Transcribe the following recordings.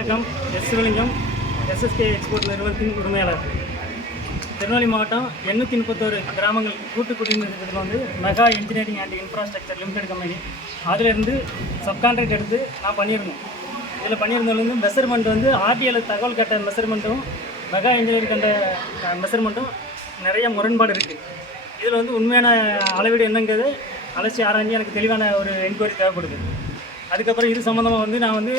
வணக்கம். சிவலிங்கம், SSK export நிறுவனத்தின் உரிமையாளர். திருநெல்வேலி மாவட்டம் 831 கிராமங்கள் கூட்டு குடிநீர் வந்து mega engineering and infrastructure limited company. அதிலிருந்து சப்கான்ட்ராக்ட் எடுத்து நான் பண்ணியிருந்தேன். இதில் பண்ணியிருந்தது வந்து மெஷர்மெண்ட் வந்து ஆர்டிஎல் தகவல் கட்ட மெஷர்மெண்ட்டும் மெகா இன்ஜினியரிங் கண்ட மெஷர்மெண்ட்டும் நிறைய முரண்பாடு இருக்குது. இதில் வந்து உண்மையான அளவீடு என்னங்கிறது அலசி ஆராய்ச்சி எனக்கு தெளிவான ஒரு என்கொயரி தேவைப்படுது. அதுக்கப்புறம் இது சம்மந்தமாக வந்து நான் வந்து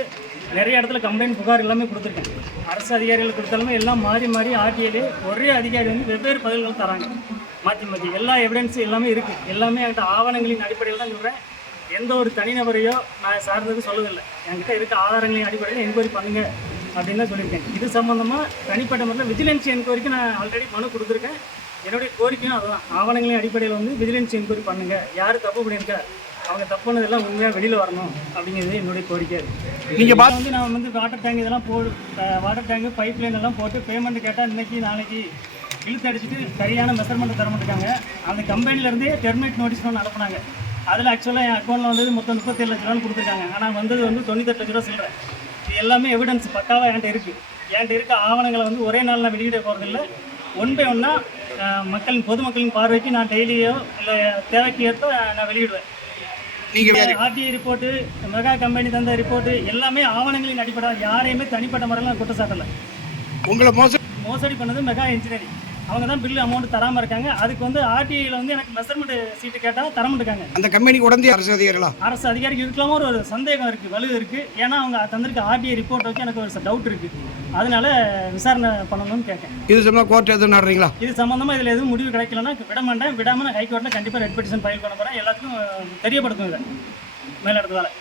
நிறைய இடத்துல கம்ப்ளைண்ட் புகார் எல்லாமே கொடுத்துருக்கேன். அரசு அதிகாரிகள் கொடுத்தாலுமே எல்லாம் மாறி மாறி ஆர்டிஏலே ஒரே அதிகாரி வந்து வெவ்வேறு பதில்கள் தராங்க, மாற்றி எல்லா எவிடன்ஸும் எல்லாமே இருக்குது. எல்லாமே என்கிட்ட ஆவணங்களின் அடிப்படையில் தான் சொல்கிறேன். எந்த ஒரு தனிநபரையோ நான் சார்ந்தது சொல்லவில்லை. என்கிட்ட இருக்க ஆதாரங்களின் அடிப்படையில் என்கொயரி பண்ணுங்க அப்படின்னு தான் சொல்லியிருக்கேன். இது சம்மந்தமாக தனிப்பட்ட முறையில் விஜிலன்ஸ் என்கொயரிக்கு நான் ஆல்ரெடி மனு கொடுத்துருக்கேன். என்னுடைய கோரிக்கையும் அதுதான், ஆவணங்களின் அடிப்படையில் வந்து விஜிலன்ஸ் என்கொயரி பண்ணுங்கள். யார் தப்பு பண்ணியிருக்கா, அவங்க தப்புனதெல்லாம் உண்மையாக வெளியில் வரணும் அப்படிங்கிறது என்னுடைய கோரிக்கை. நீங்கள் வந்து நான் வந்து வாட்டர் டேங்க் இதெல்லாம் வாட்டர் டேங்கு பைப் லைன் எல்லாம் போட்டு பேமெண்ட் கேட்டால் இன்றைக்கி நாளைக்கு இழுத்து அடிச்சுட்டு சரியான மெஷர்மெண்ட் தர மாட்டாங்க. அந்த கம்பெனிலேருந்தே டெர்மினேட் நோட்டீஸ் ஒன்று அனுப்புனாங்க. அதில் ஆக்சுவலாக என் அக்கௌண்ட்டில் வந்தது மொத்தம் 37 லட்ச ரூபான்னு கொடுத்துருக்காங்க. ஆனால் வந்தது வந்து 98 லட்ச ரூபா சொல்கிறேன். இது எல்லாமே எவிடன்ஸ் பக்காவாக என்கிட்ட இருக்குது. என்கிட்ட இருக்க ஆவணங்களை வந்து ஒரே நாள் நான் வெளியிட போகிறதில்லை. ஒன் பை ஒன்னாக பொதுமக்களின் பார்வைக்கு நான் டெய்லியோ இல்லை தேவைக்கு ஏற்ப நான் வெளியிடுவேன். நீங்கள் ஆர்டிஐ ரிப்போர்ட்டு, மெகா கம்பெனி தந்த ரிப்போர்ட்டு எல்லாமே ஆவணங்களின் அடிப்படை. யாரையுமே தனிப்பட்ட முறையில் குற்றம் சாட்டலை. உங்களை மோசடி பண்ணது மெகா இன்ஜினியரிங். அவங்க தான் பில்லு அமௌண்ட் தராமல் இருக்காங்க. அதுக்கு வந்து ஆர்டிஐயில் வந்து எனக்கு மெஷர்மெண்ட் சீட்டு கேட்டால் தர மாட்டாங்க. அந்த கம்பெனிக்கு உடனே அரசு அதிகாரிகள் இருக்கலாமோ ஒரு சந்தேகம் இருக்குது, வலு இருக்குது. ஏன்னா அவங்க தந்திருக்க ஆர்டிஐ ரிப்போர்ட் வச்சு எனக்கு ஒரு டவுட் இருக்குது. அதனால விசாரணை பண்ணணும்னு கேட்கேன். இது சம்பந்தமாக கோர்ட் எதுவும் நடறீங்களா? இது சம்மந்தமாக இதில் எதுவும் முடிவு கிடைக்கலன்னா விடாமல் நான் ஹைகோர்ட்டில் கண்டிப்பாக ரெட் பெட்டிஷன் ஃபைல் பண்ண போகிறேன். எல்லாத்துக்கும் தெரியப்படுத்தும் இதை மேலிடத்தால்.